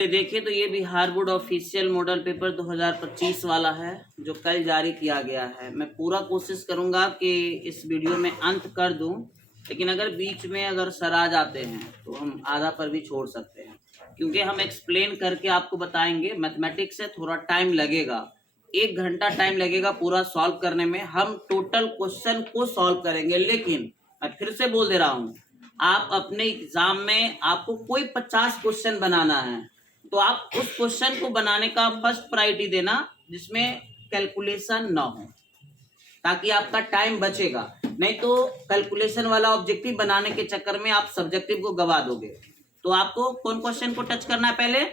देखिए तो ये Bihar board official model paper 2025 वाला है जो कल जारी किया गया है। मैं पूरा कोशिश करूंगा कि इस वीडियो में अंत कर दूं, लेकिन अगर बीच में अगर सर आ जाते हैं तो हम आधा पर भी छोड़ सकते हैं, क्योंकि हम एक्सप्लेन करके आपको बताएंगे। मैथमेटिक्स से थोड़ा टाइम लगेगा, 1 घंटा टाइम लगेगा पूरा सॉल्व करने में। हम टोटल क्वेश्चन को सॉल्व करेंगे, लेकिन मैं फिर से बोल दे रहा हूँ, आप अपने एग्जाम में आपको कोई 50 क्वेश्चन बनाना है तो आप उस क्वेश्चन को बनाने का फर्स्ट प्रायोरिटी देना जिसमें कैलकुलेशन ना हो, ताकि आपका टाइम बचेगा। नहीं तो कैलकुलेशन वाला ऑब्जेक्टिव बनाने के चक्कर में आप सब्जेक्टिव को गवा दोगे। तो आपको कौन क्वेश्चन को टच करना है पहले,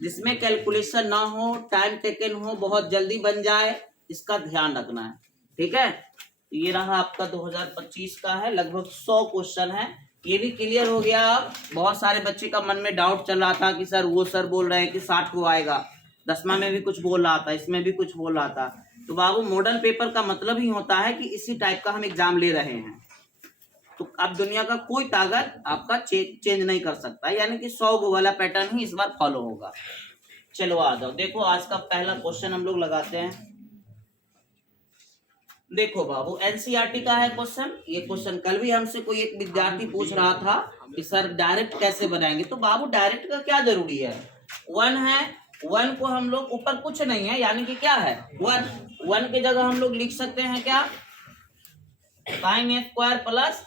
जिसमें कैलकुलेशन ना हो, टाइम टेकन हो, बहुत जल्दी बन जाए, इसका ध्यान रखना है। ठीक है, ये रहा आपका 2025 का है, लगभग 100 क्वेश्चन है। ये भी क्लियर हो गया। अब बहुत सारे बच्चे का मन में डाउट चल रहा था कि सर वो सर बोल रहे हैं कि 60 को आएगा, 10वां में भी कुछ बोल रहा था, इसमें भी कुछ बोल रहा था। तो बाबू मॉडल पेपर का मतलब ही होता है कि इसी टाइप का हम एग्जाम ले रहे हैं। तो अब दुनिया का कोई ताकत आपका चेंज नहीं कर सकता, यानी कि 100 वाला पैटर्न ही इस बार फॉलो होगा। चलो आ जाओ, देखो आज का पहला क्वेश्चन हम लोग लगाते हैं। देखो बाबू, एनसीईआरटी का है क्वेश्चन। ये क्वेश्चन कल भी हमसे कोई एक विद्यार्थी पूछ रहा था कि सर डायरेक्ट कैसे बनाएंगे। तो बाबू डायरेक्ट का क्या जरूरी है, 1 है, 1 को हम लोग ऊपर कुछ नहीं है, यानी कि क्या है 1 की जगह हम लोग लिख सकते हैं क्या, sine square plus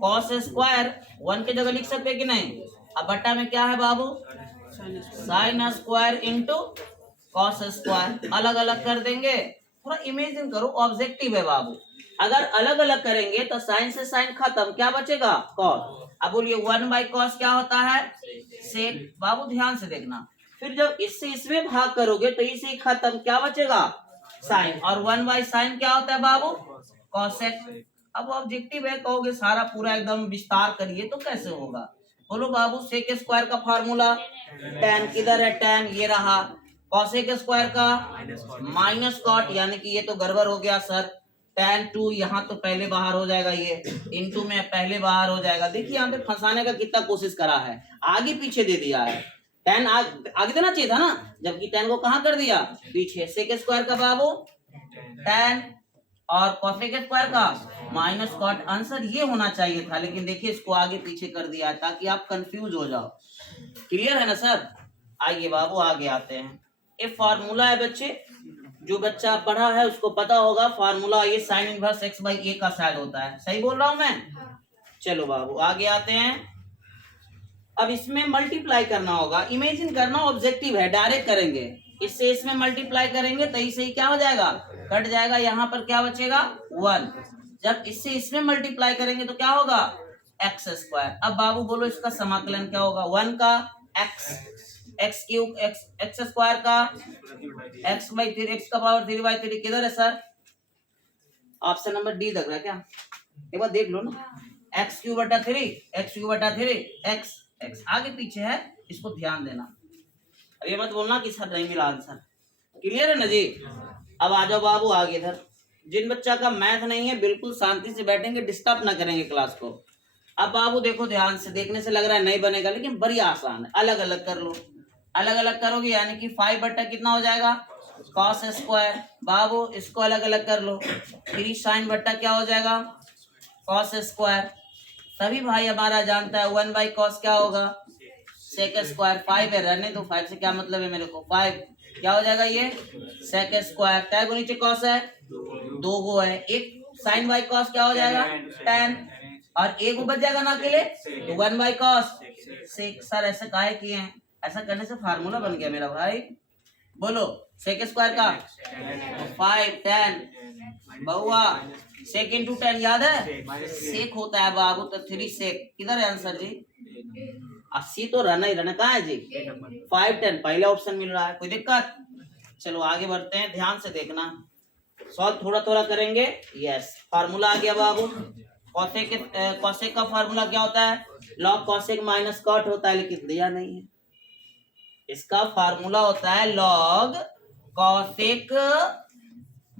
cos square. 1 की जगह लिख सकते हैं कि नहीं। अब बट्टा में क्या है बाबू, sine square into cos square. अलग अलग कर देंगे, थोड़ा इमेजिन करो, ऑब्जेक्टिव है बाबू। अगर अलग अलग करेंगे तो साइन से साइन खत्म, क्या बचेगा कॉस। अब बोलिए 1/cos क्या होता है, सेक। बाबू ध्यान से देखना, फिर जब इससे इसमें भाग करोगे तो इसे खत्म, क्या बचेगा साइन। और 1/sin क्या होता है बाबू, कॉसेक। अब ऑब्जेक्टिव है, कहोगे सारा पूरा एकदम विस्तार करिए तो कैसे होगा। बोलो बाबू, सेक स्क्वायर का फार्मूला tan, किधर है tan, ये रहा। कॉसेक स्क्वायर का माइनस कॉट, यानी कि ये तो गड़बड़ हो गया सर। tan 2 यहाँ तो पहले बाहर हो जाएगा, ये इनटू में पहले बाहर हो जाएगा। देखिए यहाँ पे फंसाने का कितना कोशिश करा है, आगे पीछे दे दिया है। tan आगे देना चाहिए था ना, जबकि tan को कहाँ कर दिया, पीछे। सेक स्क्वायर का बाबू tan और कॉसेक स्क्वायर का माइनस कॉट। आंसर ये होना चाहिए था, लेकिन देखिए इसको आगे पीछे कर दिया ताकि आप कंफ्यूज हो जाओ। क्लियर है ना सर। आइए बाबू आगे आते हैं। ये फार्मूला है बच्चे, जो बच्चा पढ़ा है उसको पता होगा फार्मूला। ये साइन इनवर्स x/a का शायद होता है, सही बोल रहा हूं मैं। चलो बाबू आगे आते हैं। अब इसमें मल्टीप्लाई करना होगा, इमेजिन करना, ऑब्जेक्टिव है, डायरेक्ट करेंगे। इससे इसमें मल्टीप्लाई करेंगे तो इसे क्या हो जाएगा, कट जाएगा। यहाँ पर क्या बचेगा 1। जब इससे इसमें मल्टीप्लाई करेंगे तो क्या होगा x स्क्वायर। अब बाबू बोलो इसका समाकलन क्या होगा, 1 का x क्यूब, x स्क्वायर का x/3, x का पावर 3/3 किधर है सर, ऑप्शन नंबर डी लग रहा है क्या, एक बार देख लो ना। x³/3 x आगे पीछे है, इसको ध्यान देना। अब ये मत बोलना कि सर नहीं मिला आंसर। क्लियर है ना जी। अब आ जाओ बाबू आगे इधर। जिन बच्चा का मैथ नहीं है बिल्कुल शांति से बैठेंगे, डिस्टर्ब ना करेंगे क्लास को। अब बाबू देखो ध्यान से, देखने से लग रहा है नहीं बनेगा, लेकिन बड़ी आसान है। अलग अलग कर लो, अलग अलग करोगे यानी कि 5 बटा कितना हो जाएगा कॉस स्क्वायर। बाबू इसको अलग अलग कर लो, 3 साइन बटा क्या हो जाएगा कॉस स्क्वायर। सभी भाई हमारा जानता है 1/cos क्या होगा सेक स्क्वायर। 5 है, रहने दो, 5 से क्या मतलब है मेरे को, 5 क्या हो जाएगा ये सेक स्क्वायर। क्या को नीचे कॉस है, 2 गो है, एक साइन बाई कॉस क्या हो जाएगा tan, और एक बच जाएगा ना अकेले तो 1/cos सेक। सर ऐसा काहे किए हैं, ऐसा करने से फार्मूला बन गया मेरा भाई। बोलो सेक स्क्वायर का 5 tan बहुआ सेक इंटू tan याद है सेक होता है बाबू, तो 3 सेक। किधर है आंसर जी, 80 तो रहना ही रहना, कहाँ है जी 5 10 पहला ऑप्शन मिल रहा है, कोई दिक्कत। चलो आगे बढ़ते हैं, ध्यान से देखना, सॉल्व थोड़ा थोड़ा करेंगे। यस, फार्मूला आ गया बाबू। कॉसेक का फार्मूला क्या होता है, लॉग कॉसेक माइनस कॉट होता है, लेकिन दिया नहीं है। इसका फार्मूला होता है लॉग कॉसेक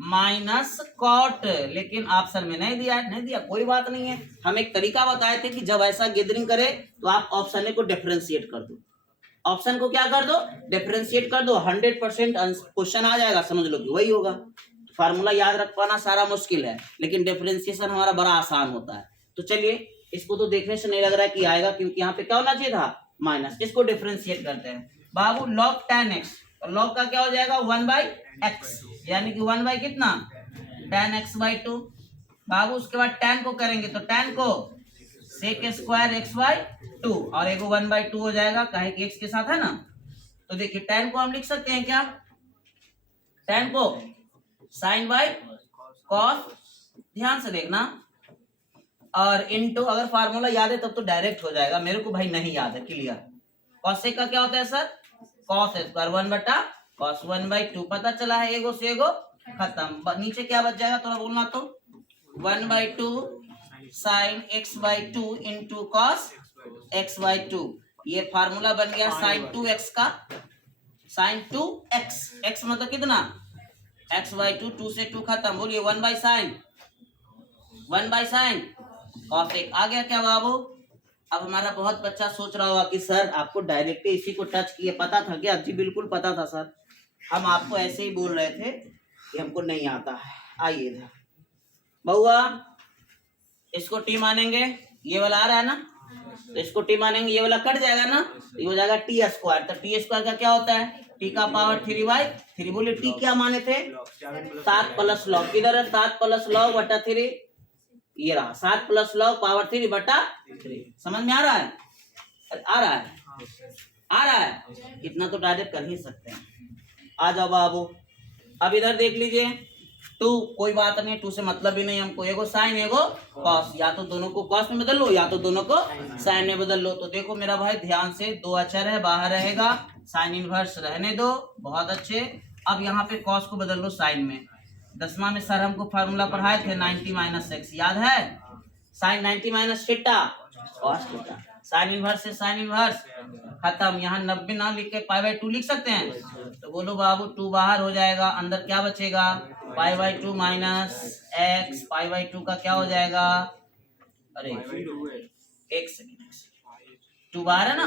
माइनस कॉट, लेकिन ऑप्शन में नहीं दिया है। नहीं दिया कोई बात नहीं है, हम एक तरीका बताए थे कि जब ऐसा गैदरिंग करे तो आप ऑप्शन को डिफरेंशिएट कर दो। ऑप्शन को क्या कर दो, डिफरेंशिएट कर दो, 100% क्वेश्चन आ जाएगा, समझ लो कि वही होगा। फार्मूला याद रख पाना सारा मुश्किल है, लेकिन डिफरेंशिएशन हमारा बड़ा आसान होता है। तो चलिए, इसको तो देखने से नहीं लग रहा है कि आएगा, क्योंकि यहाँ पे क्या होना चाहिए था, माइनस। इसको डिफरेंशिएट करते हैं बाबू, log tan x, और log का क्या हो जाएगा 1/x, यानी कि 1 बाई कितना, tan x/2 बाबू। उसके बाद tan को करेंगे तो tan को sec स्क्वायर x/2, और एगो 1/2 हो जाएगा, काहे कि x के साथ है ना। तो देखिए tan को हम लिख सकते हैं क्या, tan को sin बाई cos, ध्यान से देखना, और इनटू, अगर फार्मूला याद है तब तो डायरेक्ट हो जाएगा, मेरे को भाई नहीं याद है, क्लियर। cos का क्या होता है सर, cos स्क्वायर 1/cos 1/2, पता चला है, एगो से एगो खत्म। नीचे क्या बच जाएगा, थोड़ा बोलना तो, 1/2 sin x/2 into cos x/2, ये फार्मूला बन गया sin 2x का, sin 2x, x मतलब कितना, x/2, 2 से 2 खत्म, बोलिए 1/sin cos x आ गया क्या बाबू। अब हमारा बहुत बच्चा सोच रहा होगा कि सर आपको डायरेक्ट इसी को टच किए, पता था क्या, जी बिल्कुल पता था सर, हम आपको ऐसे ही बोल रहे थे कि हमको नहीं आता है। आइए इधर बहुआ, इसको टी मानेंगे, ये वाला आ रहा है ना, तो इसको टी मानेंगे, ये वाला कट जाएगा ना, ये हो जाएगा टी स्क्वायर। तो टी स्क्वायर का क्या होता है, टी का पावर 3/3। बोले टी क्या माने थे, 7 प्लस लॉग, किधर है 7 प्लस लॉग बटा 3, ये रहा 7 प्लस लॉग पावर 3 बटा 3। समझ में आ रहा है, आ रहा है, आ रहा है, इतना तो डायरेक्ट कर ही सकते हैं। आ जाओ बाबू, अब इधर देख लीजिए, 2 कोई बात नहीं, 2 से मतलब ही नहीं हमको, एगो साइन एगो कॉस, या तो दोनों को कॉस में बदल लो या तो दोनों को साइन में बदल लो। तो देखो मेरा भाई ध्यान से, 2 अक्षर है बाहर रहेगा, साइन इनवर्स रहने दो, बहुत अच्छे। अब यहाँ पे कॉस को बदल लो साइन में। 10वां में सर हमको फार्मूला पढ़ाए थे 90 माइनस एक्स, याद है, sine 90 minus theta cos theta, sine inverse से साइन इनवर्स खत्म। यहाँ 90 ना लिख के π/2 लिख सकते हैं, तो बोलो बाबू 2 बाहर हो जाएगा, अंदर क्या बचेगा, π/2 माइनस एक्स, π/2 का क्या हो जाएगा, अरे एक सेकेंड, 2 बाहर है ना,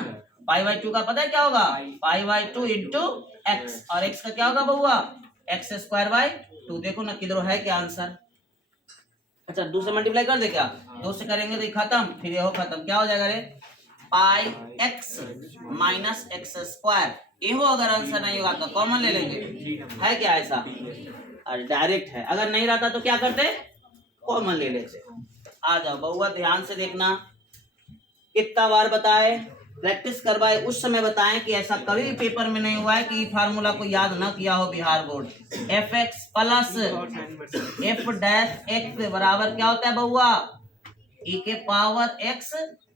π/2 का पता है क्या होगा, π/2 इंटू एक्स, और एक्स का क्या होगा बउआ, एक्स स्क्वायर बाई 2। देखो ना किधर है क्या आंसर, अच्छा 2 से मल्टीप्लाई कर दे क्या, 2 से करेंगे तो ये खत्म, फिर ये हो खत्म, क्या हो जाएगा रे, πx माइनस एक्स स्क्वायर। ये हो, अगर आंसर नहीं होगा तो कॉमन ले लेंगे, है क्या ऐसा, और डायरेक्ट है, अगर नहीं रहता तो क्या करते, कॉमन ले लेते। आ जाओ बउआ, ध्यान से देखना, कितना बार बताए, प्रैक्टिस करवाए, उस समय बताएं कि ऐसा कभी भी पेपर में नहीं हुआ है कि फार्मूला को याद न किया हो Bihar board. fx plus f dash x बराबर क्या होता है बउआ, e के पावर x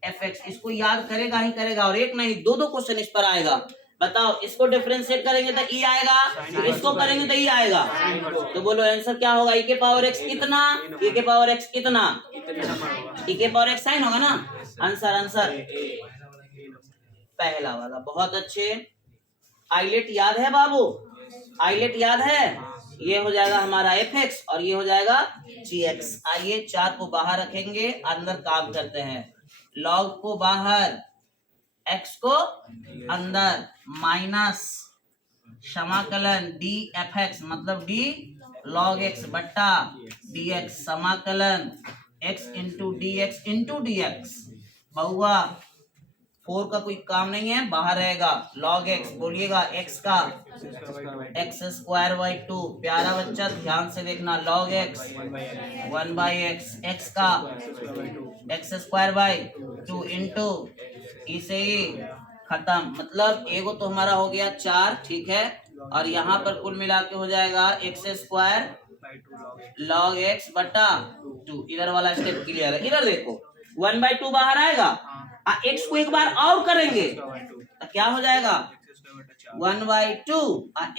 fx, इसको याद करेगा ही करेगा, और एक नहीं 2 क्वेश्चन इस पर आएगा। बताओ, इसको डिफरेंशिएट करेंगे तो e आएगा, इसको करेंगे तो e आएगा, तो बोलो आंसर क्या होगा, e के पावर x कितना, e के पावर x कितना, e के पावर x साइन होगा ना, आंसर पहला वाला। बहुत अच्छे, आइलेट याद है बाबू, आइलेट याद है, ये हो जाएगा हमारा fx और ये हो जाएगा gx। आइए 4 को बाहर रखेंगे, अंदर काम करते हैं, log को बाहर, x को अंदर, माइनस समाकलन dfx मतलब d log x बट्टा dx, समाकलन x into dx into dx। बहुआ 4 का कोई काम नहीं है, बाहर रहेगा, log x बोलिएगा, x का x स्क्वायर बाई 2, प्यारा बच्चा ध्यान से देखना, log x 1/x, x का x स्क्वायर बाई 2 इंटू इसे ही खत्म, मतलब एगो तो हमारा हो गया 4, ठीक है, और यहाँ पर कुल मिला के हो जाएगा x स्क्वायर log x बटा 2। इधर वाला स्टेप क्लियर है, इधर देखो 1/2 बाहर आएगा, x को एक बार और करेंगे तो क्या हो जाएगा 1/2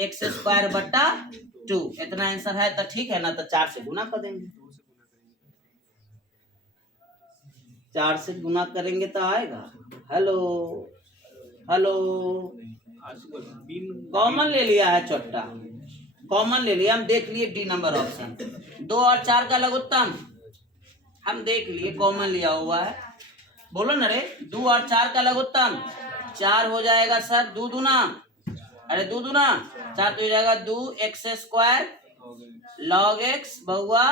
x स्क्वायर बटा 2। इतना आंसर है तो ठीक है ना, तो 4 से गुना कर देंगे, 4 से गुना करेंगे तो आएगा, हेलो हेलो, कॉमन ले लिया है छोटा, कॉमन ले लिया, हम देख लिए डी नंबर ऑप्शन, 2 और 4 का लघुत्तम हम देख लिए, कॉमन लिया हुआ है, बोलो ना रे, 2 और 4 का लघुत्तम 4 हो जाएगा सर 2 दूना, अरे 2 दूना 4 तो हो जाएगा 2 एक्स स्क्वायर लॉग एक्स बहुआ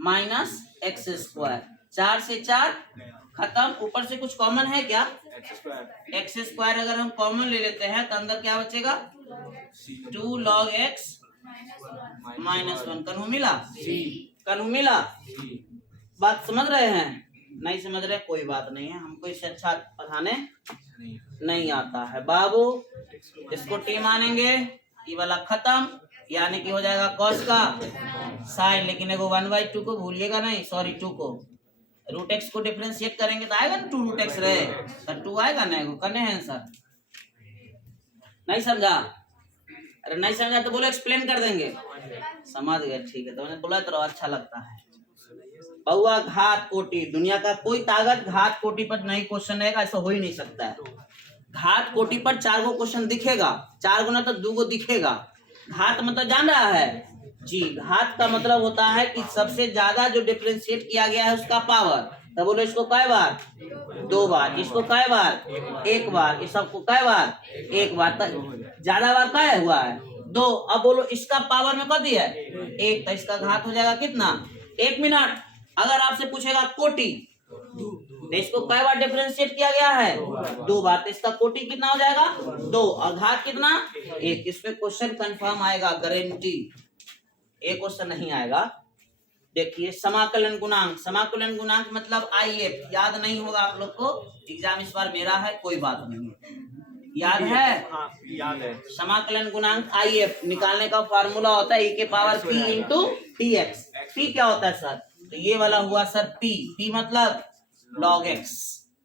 माइनस एक्स स्क्वायर। 4 से 4 खत्म, ऊपर से कुछ कॉमन है क्या? एक्स स्क्वायर अगर हम कॉमन ले लेते हैं तो अंदर क्या बचेगा? 2 लॉग एक्स माइनस 1। कन्हू मिला? कन्हू मिला? बात समझ रहे हैं? नहीं समझ रहे कोई बात नहीं है, हमको इससे अच्छा पढ़ाने नहीं आता है बाबू। इसको टी मानेंगे, ये वाला खत्म, यानी कि हो जाएगा कॉस का साइन। लेकिन एगो 1/2 को भूलिएगा नहीं, सॉरी 2 को रूट एक्स को डिफरेंशिएट करेंगे तो आएगा ना 2 रूट एक्स रहे तो 2 आएगा ना। एगो करने हैं सर, नहीं समझा? अरे नहीं समझा तो बोलो एक्सप्लेन कर देंगे। समझ गए, ठीक है। तो मैंने बोला तो अच्छा लगता है। बहुआ घात कोटि, दुनिया का कोई ताकत घात कोटि पर नहीं क्वेश्चन रहेगा, ऐसा हो ही नहीं सकता है। घात कोटि पर 4 गो क्वेश्चन दिखेगा, 4 गुना तो 2 गो दिखेगा। घात मतलब जान रहा है जी? घात का मतलब होता है कि सबसे ज्यादा जो डिफरेंशिएट किया गया है उसका पावर। तो बोलो इसको कै बार? 2 बार। इसको कै बार? 1 बार। इस सबको कै बार? 1 बार। तो ज्यादा बार कै हुआ है? 2। अब बोलो इसका पावर में कथी है? 1, तो इसका घात हो जाएगा कितना? 1 मिनट। अगर आपसे पूछेगा कोटि तो इसको कै बार डिफरेंशिएट किया गया है? 2 बार। तो इसका कोटि कितना हो जाएगा? 2। और घात कितना? 1। इस पे क्वेश्चन कंफर्म आएगा, गारंटी। एक क्वेश्चन नहीं आएगा। देखिए समाकलन गुणांक, समाकलन गुणांक मतलब आईएफ। याद नहीं होगा आप लोग को, एग्जाम इस बार मेरा है, कोई बात नहीं। याद है? याद है। समाकलन गुणांक आईएफ निकालने का फार्मूला होता है e के power p into T x. p क्या होता है सर? तो ये वाला हुआ सर p। p मतलब log x,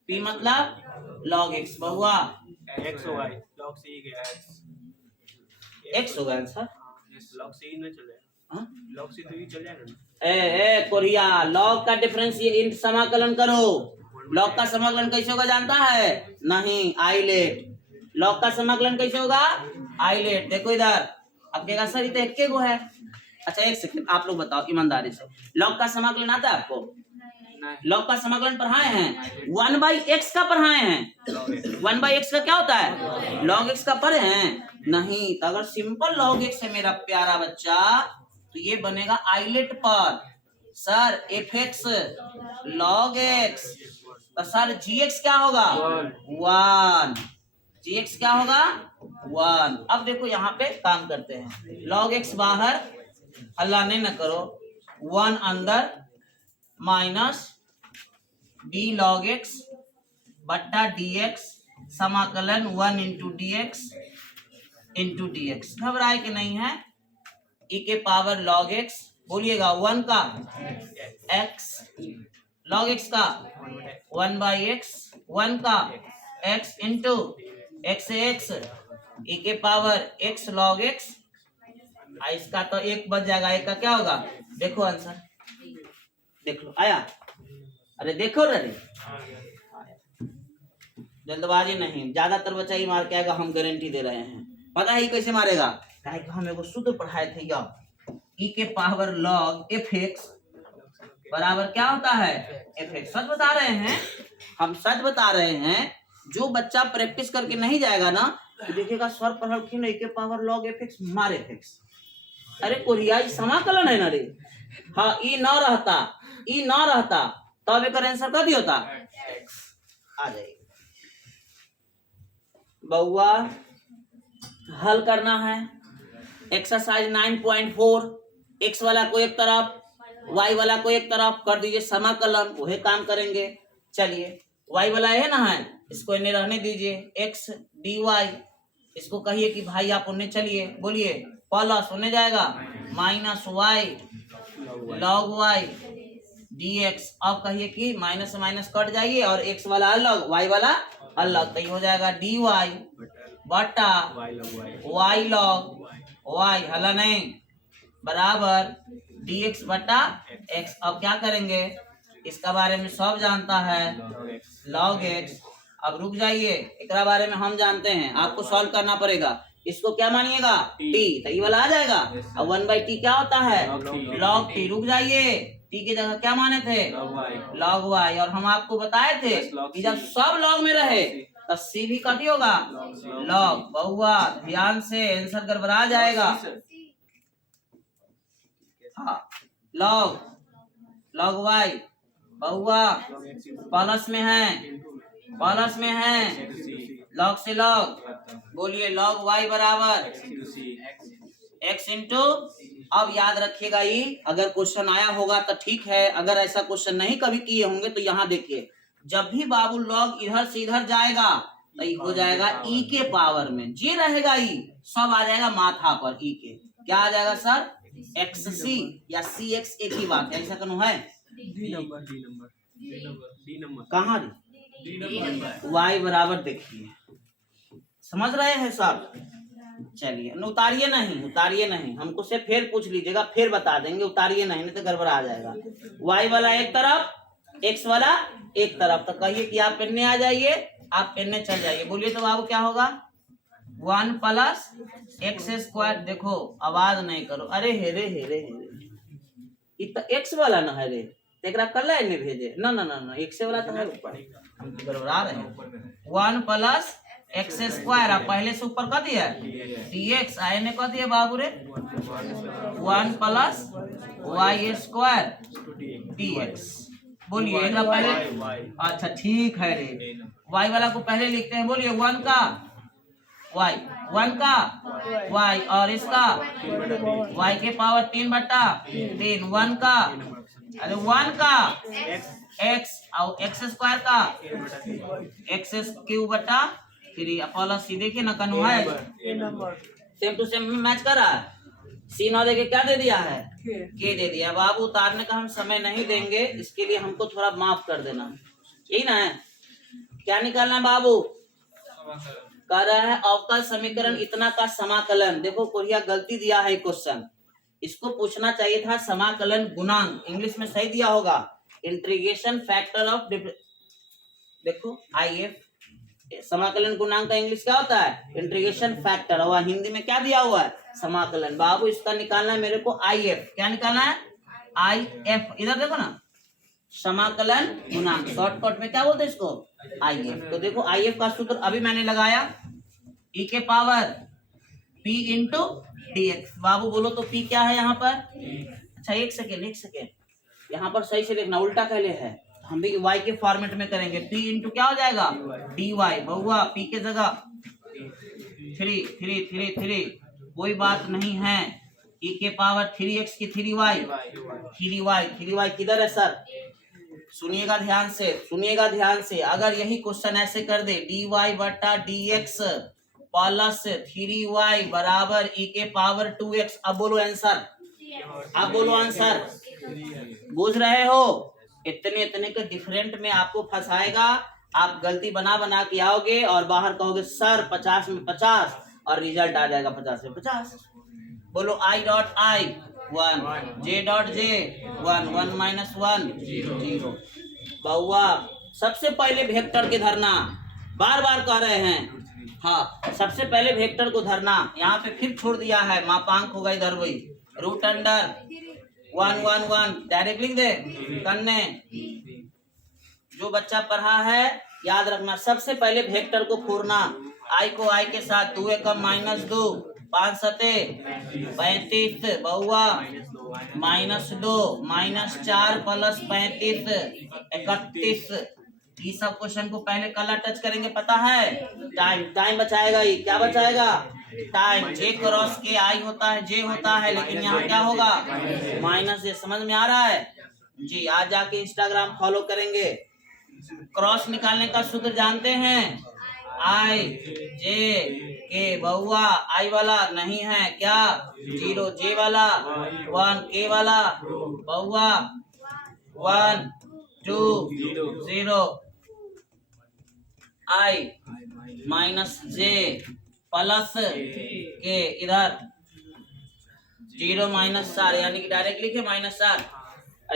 p मतलब log x बहुआ x हो गई log c गया x हो गया सर। log c में चले, हाँ log c तो ये चल जाएगा ना। ए कोरिया, log का डिफरेंशिएट समाकलन करो। log का समाकलन कैसे होगा जानता है? नहीं, आइलेट। log का समाकलन कैसे होगा? आइलेट। देखो इधर, अब कहेगा सर ये तो एक गो है। अच्छा एक सेकंड, आप लोग बताओ ईमानदारी से, log का समाकलन आता है आपको? log का समाकलन पढ़ाए हैं? 1/x का पढ़ाए हैं? 1/x का क्या होता है? log x का पढ़े हैं? नहीं। तो अगर सिंपल log x है मेरा प्यारा बच्चा, तो ये बनेगा आइलेट पर सर fx log x। तो सर gx क्या होगा? 1। gx क्या होगा? 1। अब देखो यहाँ पे काम करते हैं। log x बाहर, हल्ला नहीं न करो, 1 अंदर माइनस d log x बट्टा dx समाकलन 1 इंटू dx। घबराए कि नहीं है? e के पावर log x, बोलिएगा 1 का x log x का 1/x, 1 का x इंटू x से x e के पावर x log x। इसका तो 1 बच जाएगा, 1 का क्या होगा? देखो आंसर, देख लो आया। अरे देखो रे, जल्दबाजी नहीं। ज्यादातर बच्चा ही मार के आएगा, हम गारंटी दे रहे हैं। पता है कैसे मारेगा? कहे कि हम एगो सूत्र पढ़ाए थे, या e के पावर log fx बराबर क्या होता है? fx। सच बता रहे हैं, हम सच बता रहे हैं। जो बच्चा प्रैक्टिस करके नहीं जाएगा ना, तो देखिएगा सर पढ़लखिन e के पावर log fx मार fx। अरे कोरिया समाकलन है ना रे। हाँ, ई न रहता तब एक आंसर कर दिया होता, आ जाएगा। बउआ हल करना है एक्सरसाइज 9.4। एक्स वाला को एक तरफ, वाई वाला को एक तरफ कर दीजिए समाकलन, वही काम करेंगे। चलिए वाई वाला है ना, है इसको इन्हें रहने दीजिए, एक्स डी वाई। इसको कहिए कि भाई आप उन्हें, चलिए बोलिए, प्लस होने जाएगा minus Y log Y dx। अब कहिए कि माइनस से माइनस कट जाइए और x वाला अलग, y वाला अलग, तो ये हो जाएगा dy बटा y लॉग y, हला नहीं, बराबर dx बटा x। अब क्या करेंगे? इसका बारे में सब जानता है, log x। अब रुक जाइए, एकरा बारे में हम जानते हैं, आपको सॉल्व करना पड़ेगा। इसको क्या मानिएगा? t, तो ये वाला आ जाएगा। अब 1/t क्या होता है? log t। रुक जाइए, t की जगह क्या माने थे? log y। और हम आपको बताए थे कि जब सब log में रहे तो सी भी कटी होगा लॉग। बहुआ ध्यान से, आंसर गड़बड़ा जाएगा। हाँ लॉग, लॉग वाई बहुआ प्लस में है, प्लस में है, लॉग से लॉग। बोलिए लॉग वाई बराबर एक्स इंटू। अब याद रखिएगा ये अगर क्वेश्चन आया होगा तो ठीक है, अगर ऐसा क्वेश्चन नहीं कभी किए होंगे तो यहाँ देखिए, जब भी बाबू लॉग इधर से इधर जाएगा तो ये हो जाएगा ई के पावर में, जे रहेगा ई सब आ जाएगा माथा पर ई के। क्या आ जाएगा सर? एक्स सी या सी एक्स एक ही बात है, ऐसा कनो है। कहाँ वाई बराबर देखिए, समझ रहे हैं सब? चलिए उतारिए नहीं, उतारिए नहीं, हमको से फिर पूछ लीजिएगा फिर बता देंगे, उतारिए नहीं तो गड़बड़ा आ जाएगा। वाई वाला एक तरफ, एक्स वाला एक तरफ। तो कहिए कि आप पेन्ने आ जाइए, आप पेन्ने चल जाइए। बोलिए तो बाबू क्या होगा? 1 प्लस एक्स स्क्वायर। देखो आवाज नहीं करो, अरे हेरे हेरे हेरे, इतना एक्स वाला ना है रे, तेरा कल नहीं भेजे ना ना ना ना, एक्स वाला तो है ऊपर, हम गड़बड़ा रहे हैं। 1 प्लस एक्स स्क्वायर, आप पहले से ऊपर कर दिया dx, आए ने कह दिया बाबू रे 1 प्लस वाई स्क्वायर dx। बोलिए ना पहले, अच्छा ठीक है रे, y वाला को पहले लिखते हैं। बोलिए 1 का y, 1 का y और इसका y के पावर 3/3, 1 का, अरे 1 का x और x स्क्वायर का x क्यूब बटा 3 प्लस सी। देखिए ना कनु है, सेम टू सेम मैच कर रहा है। सी नौ देके क्या दे दिया है? के दे दिया। बाबू उतारने का हम समय नहीं देंगे, इसके लिए हमको थोड़ा माफ कर देना, यही ना है। क्या निकालना है बाबू? कह रहा है अवकल समीकरण इतना का समाकलन। देखो कोरिया गलती दिया है क्वेश्चन, इसको पूछना चाहिए था समाकलन गुणांक, इंग्लिश में सही दिया होगा इंटीग्रेशन फैक्टर ऑफ। देखो IF, समाकलन गुणांक का इंग्लिश क्या होता है? इंटीग्रेशन फैक्टर, और हिंदी में क्या दिया हुआ है? समाकलन। बाबू इसका निकालना है मेरे को IF। क्या निकालना है? IF। इधर देखो ना, समाकलन गुणांक, शॉर्टकट में क्या बोलते हैं इसको? IF। तो देखो IF का सूत्र अभी मैंने लगाया, e के पावर p इंटू dx। बाबू बोलो तो p क्या है यहाँ पर? अच्छा एक सेकेंड, यहाँ पर सही से देखना, उल्टा कहले है, हम भी y के फॉर्मेट में करेंगे। p इंटू क्या हो जाएगा? dy। बहुआ p के जगह 3, कोई बात नहीं है, e के पावर 3x की 3y किधर है सर? सुनिएगा ध्यान से, अगर यही क्वेश्चन ऐसे कर दे dy बटा dx प्लस 3y बराबर e के पावर 2x, अब बोलो आंसर, अब बोलो आंसर। बुझ रहे हो? इतने के डिफरेंट में आपको फंसाएगा, आप गलती बना के आओगे और बाहर कहोगे सर 50 में 50 और रिजल्ट आ जाएगा 50 में 50। बोलो I dot I 1, J dot J 1, 1 minus 1 0। बहुआ सबसे पहले वेक्टर के धरना, बार कह रहे हैं, हाँ सबसे पहले वेक्टर को धरना। यहाँ पे फिर छोड़ दिया है, मापांक होगा इधर वही, रूट अंडर 1 1 1 डायरेक्ट लिख दे करने। जो बच्चा पढ़ा है याद रखना, सबसे पहले वेक्टर को फोड़ना, I को I के साथ 2 एकम -2, 5 सते 35, बहुआ -2 -4 प्लस 35 31। ये सब क्वेश्चन को पहले कलर टच करेंगे, पता है? टाइम बचाएगा, ये क्या बचाएगा? टाइम। J क्रॉस के I होता है, J होता है, लेकिन यहाँ क्या होगा? -J। समझ में आ रहा है जी? आज जाके इंस्टाग्राम फॉलो करेंगे। क्रॉस निकालने का सूत्र जानते हैं? I J K। Bahua I वाला नहीं है क्या? 0, J वाला 1, K वाला बहुआ 1 2 0। I minus J plus K, इधर 0 -4, यानी कि डायरेक्ट लिखे -4,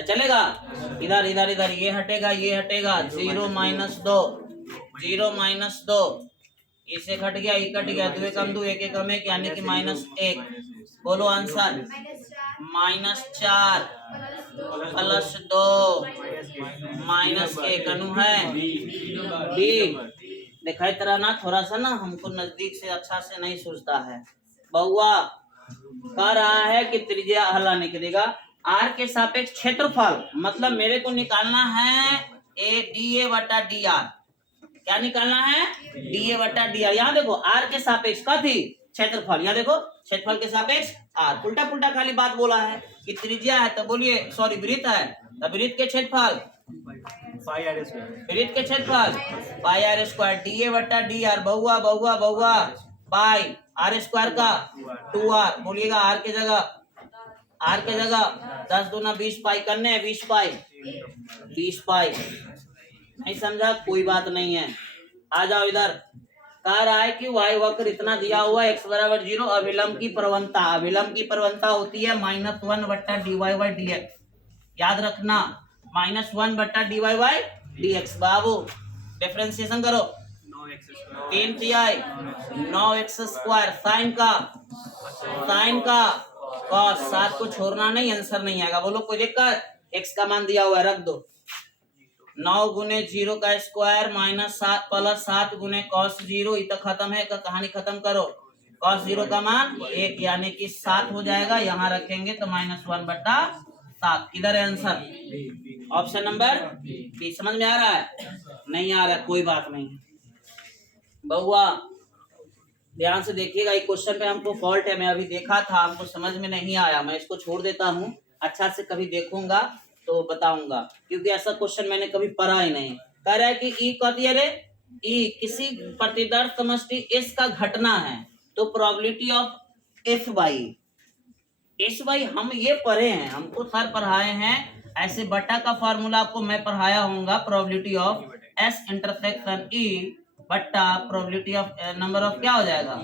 चलेगा? इधर ये हटेगा 0 -2, 0 -2, इसे कट गया, ये कट गया, 2 एकम 2 1 एकम 1 यानी कि -1। बोलो आंसर। -4 प्लस 2 -1 कनु है डी। दिखाई तरह ना, थोड़ा सा ना हमको नजदीक से अच्छा से नहीं सूझता है। बउआ कह रहा है कि त्रिज्या हल्ला निकलेगा आर के सापेक्ष क्षेत्रफल, मतलब मेरे को निकालना है ए डी ए बटा डी आर। क्या निकालना है? डी ए बटा डी आर। यहाँ देखो आर के सापेक्ष का थी क्षेत्रफल, यहाँ देखो क्षेत्रफल के सापेक्ष आर, उल्टा पुल्टा खाली बात बोला है कि त्रिज्या है तो बोलिए सॉरी वृत्त है तो वृत्त के क्षेत्रफल पाई आर स्क्वायर, वृत्त के क्षेत्रफल पाई आर स्क्वायर डी ए बटा D R. Bahua Bahua Bahua pi are square का 2r, बोलिएगा आर के जगह 10 दूना 20 पाई करने हैं, 20 पाई। नहीं समझा? कोई बात नहीं है, आ जाओ इधर। कह रहा है कि वाई वक्र इतना दिया हुआ है, x बराबर 0। अभिलंब की प्रवणता होती है -1 बट्टा D Y by D X. याद रखना -1 बट्टा D Y by D X. बाबू डिफरेंशिएशन करो, 3 तिहाई 9x स्क्वायर साइन का cos, 7 को छोड़ना नहीं, आंसर नहीं आएगा। बोलो कोई दिक्कत? x का मान दिया हुआ है रख दो, 9 गुने 0 का स्क्वायर -7 प्लस 7 गुने cos 0। ये तो खत्म है, कहानी खत्म करो। cos 0 का मान 1 यानी कि 7 हो जाएगा, यहाँ रखेंगे तो -1 बट्टा 7। किधर है आंसर? Option number B. समझ में आ रहा है? नहीं आ रहा है, कोई बात नहीं। बहुआ ध्यान से देखिएगा, ये क्वेश्चन पे हमको फॉल्ट है, मैं अभी देखा था, हमको समझ में नहीं आया, मैं इसको छोड़ देता हूँ, अच्छा से कभी देखूंगा तो बताऊंगा, क्योंकि ऐसा क्वेश्चन मैंने कभी पढ़ा ही नहीं। कह रहा है कि ई कहती है रे, ई किसी प्रतिदर्श समष्टि एस का घटना है तो प्रोबेबिलिटी ऑफ एफ बाई हम ये पढ़े हैं, हमको सर पढ़ाए हैं, ऐसे बटा का फॉर्मूला आपको मैं पढ़ाया होऊंगा, probability of S intersection E बट्टा प्रोबेबिलिटी ऑफ नंबर ऑफ क्या हो जाएगा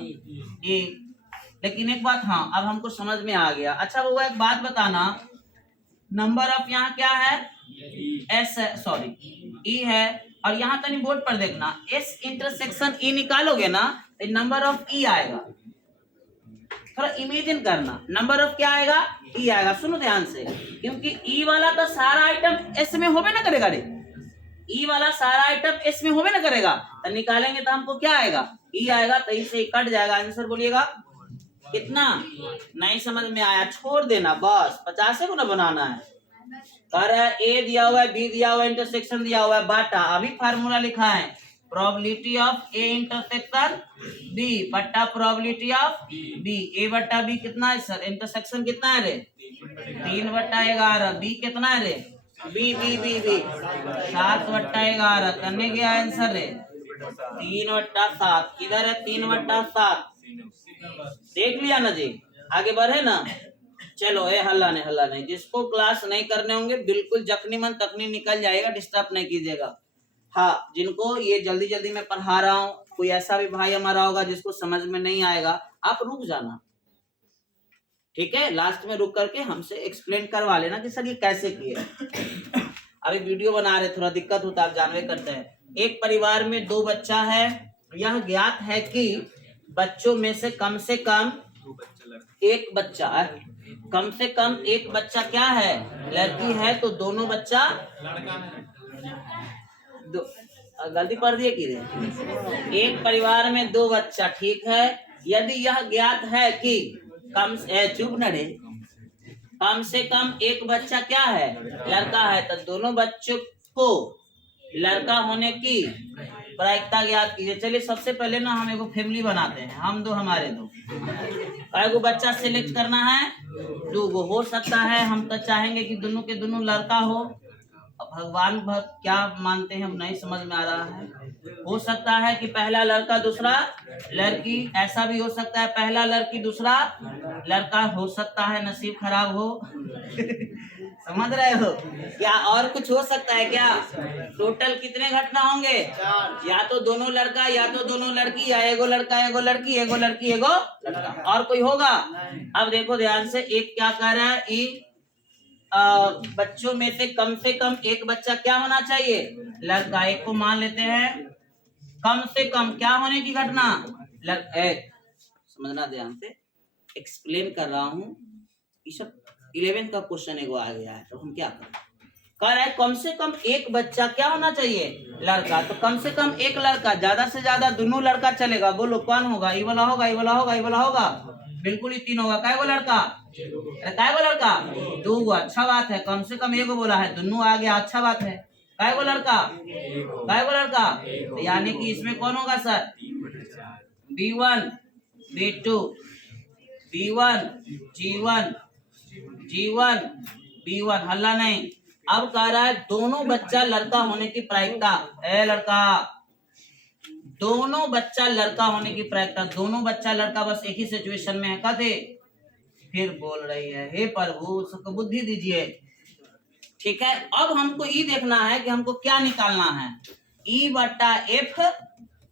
ए। लेकिन एक बात, हाँ अब हमको समझ में आ गया। अच्छा वो एक बात बताना, नंबर ऑफ यहाँ क्या है? एस है, सॉरी ई है, और यहाँ तनी बोर्ड पर देखना, एस इंटरसेक्शन ई निकालोगे ना तो नंबर ऑफ ई आएगा। थोड़ा इमेजिन करना, नंबर ऑफ क्या आएगा? ई आएगा। सुनो ध्यान से, क्योंकि ई वाला तो सारा आइटम एस में होबे ना करेगा रे, ई वाला सारा आइटम एस में होबे ना करेगा, तो निकालेंगे तो हमको क्या आएगा? ई आएगा, तो ई से कट जाएगा। आंसर बोलिएगा कितना? नहीं समझ में आया, छोड़ देना बस, 50 को ना बनाना है। कह रहा है ए दिया हुआ है, बी दिया हुआ है, इंटरसेक्शन दिया हुआ है, बाटा अभी फार्मूला लिखा है, probability of A intersection B बट्टा प्रोबेबिलिटी ऑफ बी। ए बट्टा बी कितना है सर? इंटरसेक्शन कितना है रे? 3/11। बी कितना है रे? बी 7/11 करने के आंसर है 3/7। किधर है 3/7? देख लिया ना जी, आगे बढ़े ना। चलो ए हल्ला नहीं, जिसको क्लास नहीं करने होंगे बिल्कुल जखनी मन तखनी निकल जाएगा, डिस्टर्ब नहीं कीजिएगा। हाँ, जिनको ये जल्दी मैं पढ़ा रहा हूँ, कोई ऐसा भी भाई हमारा होगा जिसको समझ में नहीं आएगा, आप रुक जाना, ठीक है? लास्ट में रुक करके हमसे एक्सप्लेन करवा लेना कि सर ये कैसे किए। अभी वीडियो बना रहे, थोड़ा दिक्कत होता है, आप जानवे करते हैं। एक परिवार में 2 बच्चा है, यह ज्ञात है कि बच्चों में से कम एक बच्चा क्या है? लड़की है, तो दोनों बच्चा गलती पढ़ दिए कि एक परिवार में 2 बच्चा, ठीक है? यदि यह ज्ञात है कि कम से कम एक बच्चा क्या है? लड़का है, तो दोनों बच्चों को लड़का होने की प्रायिकता ज्ञात कीजिए। चलिए सबसे पहले ना हम एगो फैमिली बनाते हैं, हम 2 हमारे 2। एगो बच्चा सिलेक्ट करना है, 2 हो सकता है, हम तो चाहेंगे कि दोनों के दोनों लड़का हो। भगवान क्या मानते हैं नहीं समझ में आ रहा है। हो सकता है कि पहला लड़का दूसरा लड़की, ऐसा भी हो सकता है पहला लड़की दूसरा लड़का, हो सकता है नसीब खराब हो। समझ रहे हो क्या? और कुछ हो सकता है क्या? टोटल कितने घटना होंगे? या तो दोनों लड़का, या तो दोनों लड़की, या एगो लड़का एगो लड़की, एगो लड़की एगो लड़का, और कोई होगा? अब देखो ध्यान से, एक क्या कह रहा है, बच्चों में से कम एक बच्चा क्या होना चाहिए? लड़का। एक को मान लेते हैं कम से कम क्या होने की घटना? समझना ध्यान से, एक्सप्लेन कर रहा हूँ। ये सब 11th का क्वेश्चन एगो आ गया है, तो हम क्या करें? कह रहा है कम से कम एक बच्चा क्या होना चाहिए, लड़का। तो कम से कम एक लड़का, ज्यादा से ज्यादा दोनों लड़का चलेगा। बोलो कौन होगा, ये वाला होगा, ये वाला होगा, ये वाला होगा, बिल्कुल ही तीन होगा। काय वो लड़का, काय वो लड़का, दो गो, अच्छा बात है। कम से कम एगो बोला है, दोनों आ गया, अच्छा बात है। काय वो लड़का, काय वो लड़का, तो यानी कि इसमें कौन होगा sir, B1 B2 B1 G1 G1 B1। हल्ला नहीं। अब कह रहा है दोनों बच्चा लड़का होने की प्रायिकता, ए लड़का, दोनों बच्चा लड़का होने की प्रायिकता, दोनों बच्चा लड़का बस एक ही सिचुएशन में है। कहते फिर बोल रही है, हे प्रभु सबको बुद्धि दीजिए। ठीक है, अब हमको ये देखना है कि हमको क्या निकालना है, E बटा F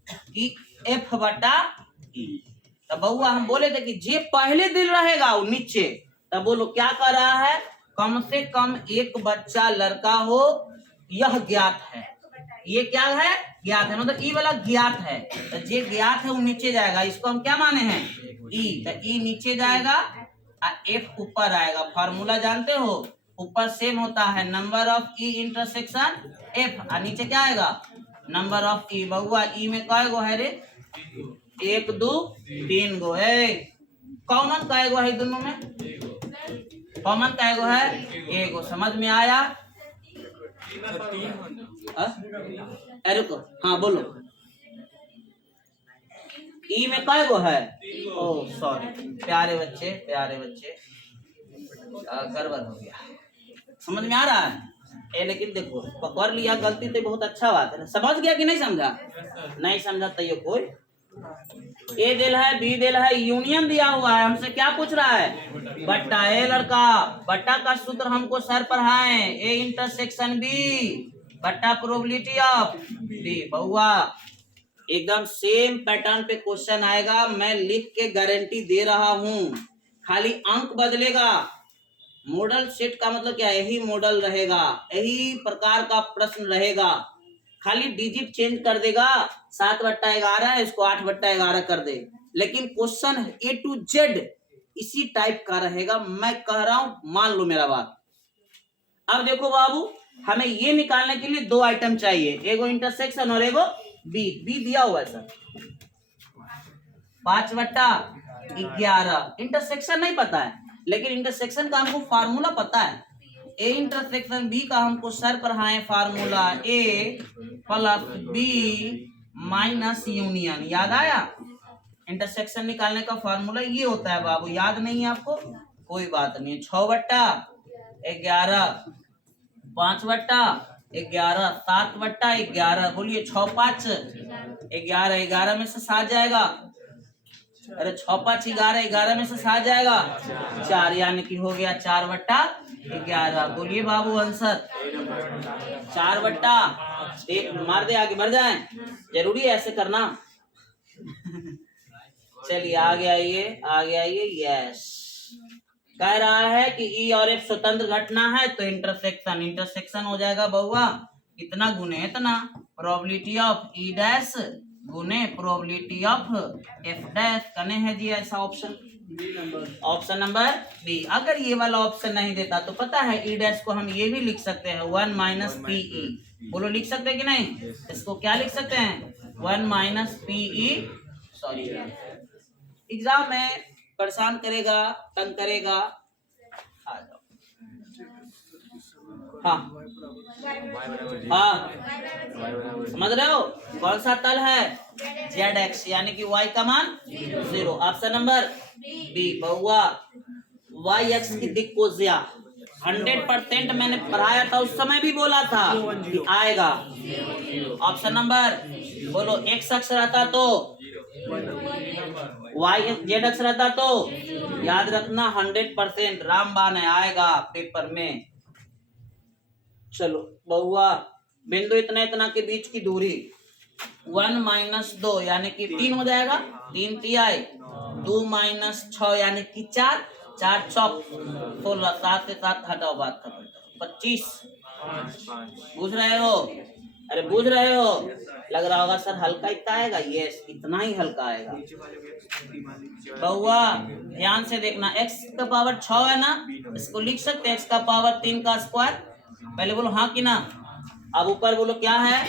की F बटा E। तब बउआ हम बोले थे कि जे पहले दिल रहेगा वो नीचे। तब बोलो क्या कर रहा है, कम से कम एक बच्चा लड़का हो, यह ज्ञात है। ये क्या है, ज्ञात है, मतलब ई वाला ज्ञात है। तो जे ज्ञात है वो नीचे जाएगा, इसको हम क्या माने हैं, ई। तो ई नीचे जाएगा और एफ ऊपर आएगा। फॉर्मूला जानते हो, ऊपर सेम होता है number of E intersection F, और नीचे क्या आएगा, नंबर ऑफ ई। बउआ ई में कै गो है रे, 1 2 3 गो है। कॉमन कै गो है दोनों में, कॉमन कै गो है, एगो। समझ में आया, अरे को हाँ बोलो, ई में कै गो है, ओ सॉरी प्यारे बच्चे, प्यारे बच्चे, गड़बड़ हो गया। समझ में आ रहा है ए, लेकिन देखो पकड़ लिया गलती तो बहुत अच्छा बात है। समझ गया कि नहीं समझा, नहीं समझा तो ये कोई, ए दिल है, बी दिल है, यूनियन दिया हुआ है। हमसे क्या पूछ रहा है, बट्टा। ए लड़का, बट्टा का सूत्र हमको सर पढ़ाए, ए इंटरसेक्शन बी बट्टा प्रोबेबिलिटी ऑफ डी। बउआ एकदम सेम पैटर्न पे क्वेश्चन आएगा, मैं लिख के गारंटी दे रहा हूं। खाली अंक बदलेगा, मॉडल सेट का मतलब क्या, यही मॉडल रहेगा, यही प्रकार का प्रश्न रहेगा, खाली डिजिट चेंज कर देगा। 7/11 इसको 8/11 कर दे, लेकिन क्वेश्चन A to Z इसी टाइप का रहेगा। मैं कह रहा हूं, मान लो मेरा बात। अब देखो बाबू, हमें ये निकालने के लिए 2 आइटम चाहिए, एगो इंटरसेक्शन और एगो बी। बी दिया हुआ है सर 5/11। इंटरसेक्शन नहीं पता है, लेकिन इंटरसेक्शन का हमको फार्मूला पता है। ए इंटरसेक्शन बी का हमको सर पढ़ाए फार्मूला, ए प्लस बी माइनस यूनियन। याद आया, इंटरसेक्शन निकालने का फार्मूला ये होता है बाबू। याद नहीं है आपको, कोई बात नहीं। 6/11, 5/11, 7/11। बोलिए 6 5 11, 11 में से 7 जाएगा, अरे 6 5 11, 11 में से 7 जाएगा 4, यानी कि हो गया 4/11। बोलिए बाबू आंसर 4/1। मार दे, आगे बढ़ जाए, जरूरी है ऐसे करना। चलिए आगे आइए, आगे आइए। यस, कह रहा है कि ई और एफ स्वतंत्र घटना है, तो इंटरसेक्शन, इंटरसेक्शन हो जाएगा बउआ कितना गुने इतना, प्रोबेबिलिटी ऑफ ई डैश गुने प्रोबेबिलिटी ऑफ एफ डैश। कने है जी ऐसा ऑप्शन, ऑप्शन नंबर बी। अगर ये वाला ऑप्शन नहीं देता तो पता है ई डैश को हम ये भी लिख सकते हैं 1 माइनस पी ई। बोलो लिख सकते हैं कि नहीं, इसको क्या लिख सकते हैं, 1 minus P E. Sorry, exam में परेशान करेगा, तंग करेगा। आ जाओ, हाँ हाँ समझ रहे हो, कौन सा तल है, ZX, यानी कि Y का मान 0। ऑप्शन नंबर बी बउआ, YX की दिक्कोजिया 100% मैंने पढ़ाया था, उस समय भी बोला था कि आएगा। ऑप्शन नंबर बोलो, X अक्ष रहता तो Z अक्ष रहता तो, याद रखना 100% रामबाण है, आएगा पेपर में। चलो बउआ, बिंदु इतना इतना के बीच की दूरी 1 माइनस 2 यानी कि 3 हो जाएगा, 3 तिहाई, 2 माइनस 6 यानी कि 4, 4 चौक 16, 7 से 7 हटाओ, बात खत्म, 25। बुझ रहे हो, अरे बुझ रहे हो, लग रहा होगा सर हल्का इतना आएगा, यस इतना ही हल्का आएगा। बउआ ध्यान से देखना, x का पावर 6 है ना, इसको लिख सकते हैं x का पावर 3 का स्क्वायर, पहले बोलो हाँ कि ना। अब ऊपर बोलो क्या है,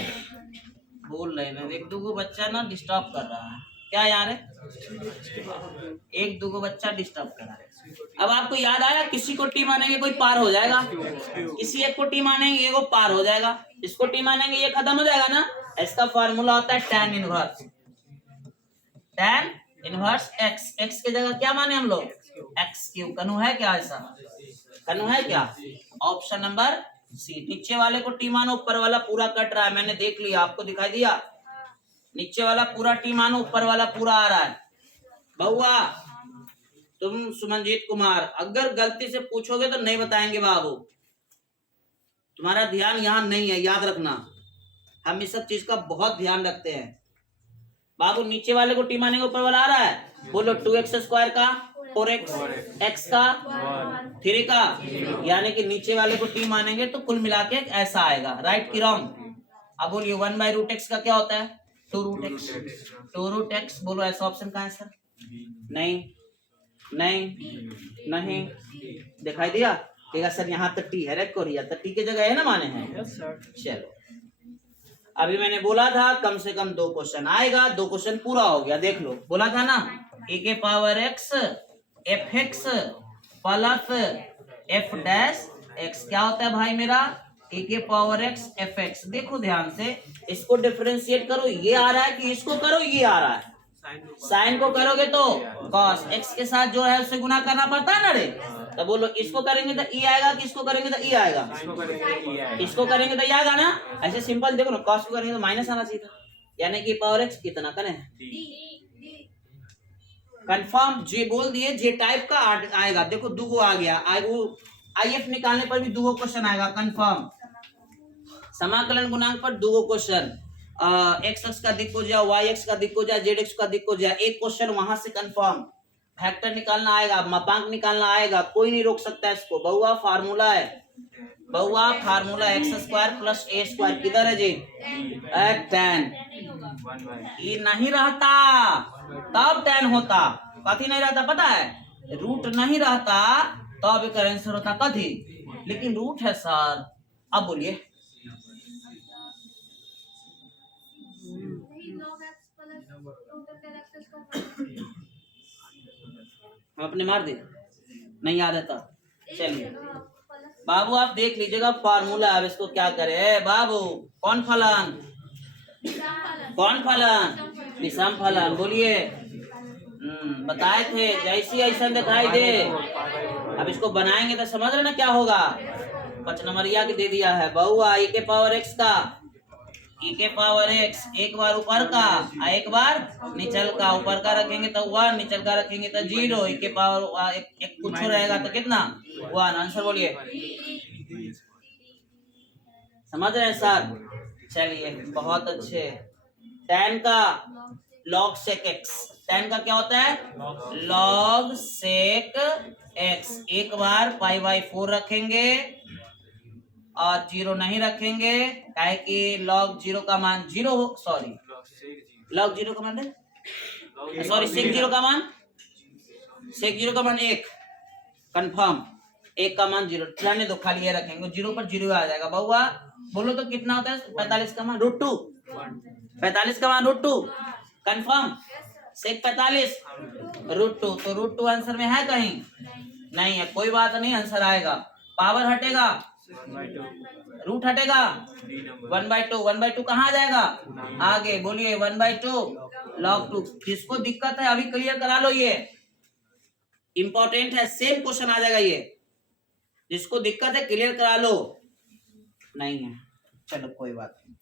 बोल रहे हैं। एक दो बच्चा ना डिस्टर्ब कर रहा है, क्या यार है, एक दो बच्चा डिस्टर्ब कर रहा है। अब आपको याद आया, किसी को टी मानेंगे कोई पार हो जाएगा, किसी एक को टी मानेंगे ये को पार हो जाएगा, इसको टी मानेंगे ये खत्म हो जाएगा ना। इसका फार्मूला होता है tan inverse, tan inverse x। x की जगह क्या माने हम लोग, x क्यूब। कनु है क्या ऐसा, कनु है क्या। Option number C. नीचे वाले को टी मानो, ऊपर वाला पूरा कट रहा है, मैंने देख लिया, आपको दिखाई दिया। नीचे वाला पूरा टी मानो, ऊपर वाला पूरा आ रहा है। बहुआ तुम सुमनजीत कुमार, अगर गलती से पूछोगे तो नहीं बताएंगे बाबू, तुम्हारा ध्यान यहाँ नहीं है, याद रखना। हम इस सब चीज का बहुत ध्यान रखते हैं बाबू। नीचे वाले को टी मानेंगे, ऊपर वाला आ रहा है, बोलो 2x स्क्वायर का 4x, x का 3 का, यानी कि नीचे वाले को टी मानेंगे तो कुल मिला के ऐसा आएगा। राइट की रॉन्ग। अब बोलिए 1/√x का क्या होता है, 2√x। 2√x बोलो ऐसा ऑप्शन कहाँ है सर, नहीं नहीं नहीं दिखाई दिया। कहेगा सर यहाँ तो टी है, रेड कोरिया तो टी की जगह है ना माने हैं। चलो अभी मैंने बोला था कम से कम 2 क्वेश्चन आएगा, 2 क्वेश्चन पूरा हो गया। देख लो, बोला था ना a के power x fx plus f dash x क्या होता है भाई मेरा, a के पावर x fx। देखो ध्यान से, इसको डिफरेंशिएट करो, ये आ रहा है कि इसको करो, ये आ रहा है। साइन को करोगे तो cos x के साथ जो है उससे गुना करना पड़ता है ना रे। तो बोलो इसको करेंगे तो e आएगा कि इसको करेंगे तो e आएगा, इसको करेंगे तो e आएगा ना। ऐसे सिंपल देखो ना, cos को करेंगे तो माइनस आना चाहिए था, यानी कि पावर x कितना करें, कंफर्म। जे बोल दिए, जे टाइप का आएगा। देखो दुगो आ गया, IF निकालने पर भी दुगो क्वेश्चन आएगा, कंफर्म। समाकलन गुणांक पर दुगो क्वेश्चन, x का दिक् हो जाए, y का दिक् हो जाए, z का दिक् हो जाए, एक क्वेश्चन वहां से कंफर्म। फैक्टर निकालना आएगा, मापांक निकालना आएगा, कोई नहीं रोक सकता इसको। बहुआ फार्मूला है, बहुआ फार्मूला x² प्लस a²। किधर है जी, tan। ये नहीं रहता तब tan होता, कथी नहीं रहता पता है, रूट नहीं रहता तब एक आंसर होता कथी, लेकिन रूट है सर। अब बोलिए हम अपने मार दे, नहीं याद है तब। चलिए बाबू आप देख लीजिएगा फार्मूला। अब इसको क्या करे बाबू, कौन फलन, कौन फलन, विषम फलन। बोलिए बताए थे, जैसी ऐसा दिखाई दे। अब इसको बनाएंगे तो समझ रहे ना क्या होगा। 5 नंबरिया की दे दिया है बहुआ, e के पावर x का, e के पावर x एक बार ऊपर का, एक बार नीचल का। ऊपर का रखेंगे तो 1, नीचल का रखेंगे तो 0। e के पावर एक कुछ रहेगा तो कितना 1। आंसर बोलिए, समझ रहे हैं सर। चलिए बहुत अच्छे। tan का log sec x, tan का क्या होता है, log sec x। एक बार π/4 रखेंगे और 0 नहीं रखेंगे, काहे कि log 0 का मान 0 हो, सॉरी log 0 का मान है, सॉरी sec 0 का मान, sec 0 का मान 1, कंफर्म। 1 का मान 0 रहने दो, खाली ये रखेंगे, 0 पर 0 आ जाएगा। बहुआ बोलो तो कितना होता है, 45 का मान √2, 45 का मान √2, कंफर्म। sec 45 √2, तो √2 आंसर में है कहीं, नहीं है, कोई बात नहीं, आंसर आएगा। पावर हटेगा, रूट हटेगा, 1/2, 1/2 कहाँ आ जाएगा आगे, बोलिए 1/2 log 2। जिसको दिक्कत है अभी क्लियर करा लो, ये इंपॉर्टेंट है, सेम क्वेश्चन आ जाएगा ये। जिसको दिक्कत है क्लियर करा लो, नहीं है चलो कोई बात नहीं।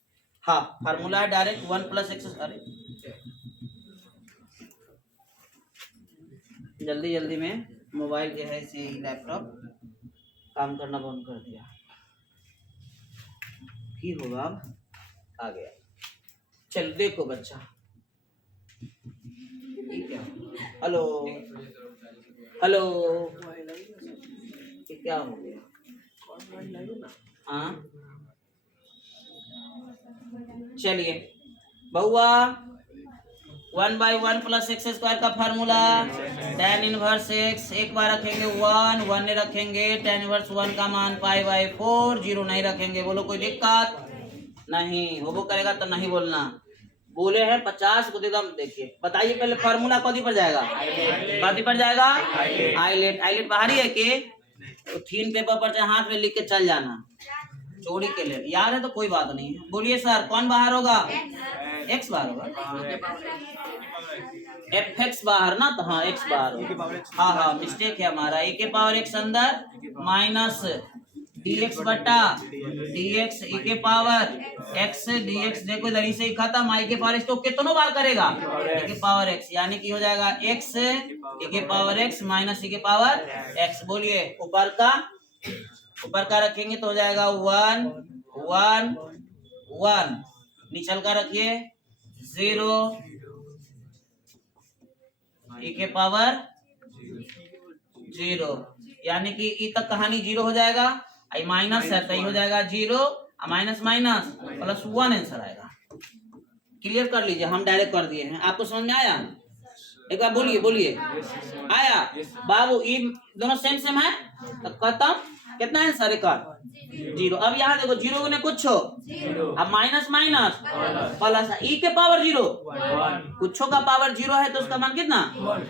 हाँ फार्मूला डायरेक्ट 1 + x। अरे जल्दी जल्दी में मोबाइल जो है से लैपटॉप काम करना बंद कर दिया, की होगा अब आ गया। चल देखो बच्चा, ठीक है, हेलो हेलो, ये क्या हो गया, हाँ चलिए बहुआ 1/1 प्लस एक्स स्क्वायर का फार्मूला tan इनवर्स एक्स, एक बार रखेंगे 1 ने रखेंगे tan इनवर्स 1 का मान π/4, 0 नहीं रखेंगे। बोलो कोई दिक्कत नहीं, होबो करेगा तो नहीं बोलना। बोले हैं 50 को एकदम देखिए, बताइए पहले फार्मूला कौन पर जाएगा, कौन पर जाएगा, आइलेट। आइलेट बाहरी है कि तो थीन पेपर पर चाहे हाथ में लिख के चल जाना, चोरी के लिए याद है तो कोई बात नहीं है। बोलिए सर कौन बाहर होगा, एक्स बाहर होगा, एफ एक्स बाहर ना, तो हाँ एक्स बाहर होगा। हाँ हाँ मिस्टेक है हमारा, ए के पावर एक्स अंदर माइनस dx बटा dx e के पावर x dx, देखो इधर ही से ही खत्म, i के पावर x तो कितनों बार करेगा, e के पावर x, यानी कि हो जाएगा x e के पावर x माइनस e के पावर x। बोलिए ऊपर का रखेंगे तो हो जाएगा 1 1 1, निचल का रखिए 0 e के पावर 0, यानी कि e तक कहानी 0 हो जाएगा, आई माइनस है तो हो जाएगा 0, माइनस माइनस प्लस 1 आंसर आएगा। क्लियर कर लीजिए, हम डायरेक्ट कर दिए हैं। आपको समझ में आया, एक बार बोलिए आया बाबू, ये दोनों सेम है तो खत्म। कितना आंसर एक 0। अब यहाँ देखो 0 ने कुछ हो, अब माइनस माइनस प्लस e के पावर 0, कुछ का पावर 0 है तो उसका मान कितना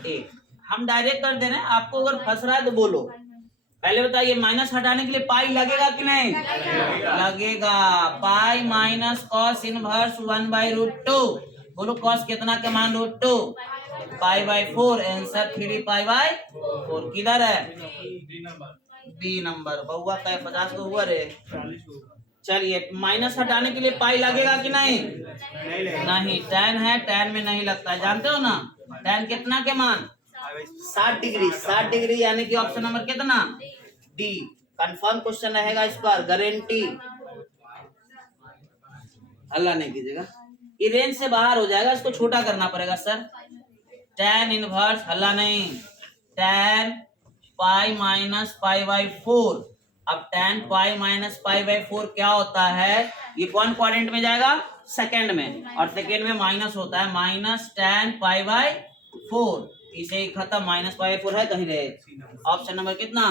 1। हम डायरेक्ट कर दे रहे हैं, आपको अगर फंस रहा है तो बोलो। पहले बताइए माइनस हटाने के लिए पाई लगेगा कि नहीं लगेगा, पाई माइनस कॉस इनवर्स 1/√2। बोलो कॉस कितना के मान √2, π/4, आंसर 3π/4। किधर है बी नंबर, बहुआ का 50 को हुआ रे। चलिए माइनस हटाने के लिए पाई लगेगा कि नहीं, tan है, tan में नहीं लगता, जानते हो ना। tan कितना के मान 60 डिग्री, 60 डिग्री, यानी कि ऑप्शन नंबर कितना डी। कंफर्म क्वेश्चन रहेगा इस पर, गारंटी। हल्ला नहीं कीजिएगा, ये रेंज से बाहर हो जाएगा, इसको छोटा करना पड़ेगा सर। tan इनवर्स, हल्ला नहीं, tan पाई माइनस π/4। अब tan पाई माइनस π/4 क्या होता है, ये कौन क्वाड्रेंट में जाएगा, सेकंड में, और सेकंड में माइनस होता है, माइनस tan π/4, इसे ही खत्म, माइनस π/4 है कहीं रहे। ऑप्शन नंबर कितना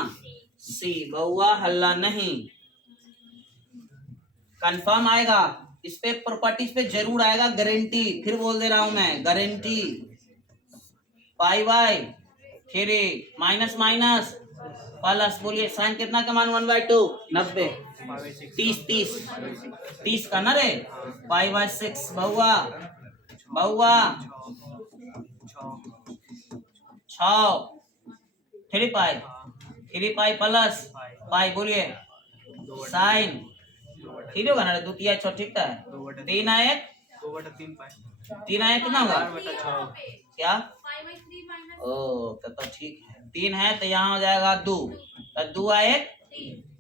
सी, बहुआ हल्ला नहीं। कंफर्म आएगा, इस पे प्रॉपर्टीज पे जरूर आएगा, गारंटी, फिर बोल दे रहा हूं मैं, गारंटी। π/3 माइनस माइनस प्लस, बोलिए साइन कितना का मान 1/2, 90, 30 का ना रे, π/6 बहुआ 6 3π प्लस पाई, बोलिए साइन 3 होगा ना रे, 2 3 6 ठीक है, 3 आए 3 आए कितना होगा क्या, ओ तो ठीक है, 3 है तो यहाँ हो जाएगा 2, तो 2 आए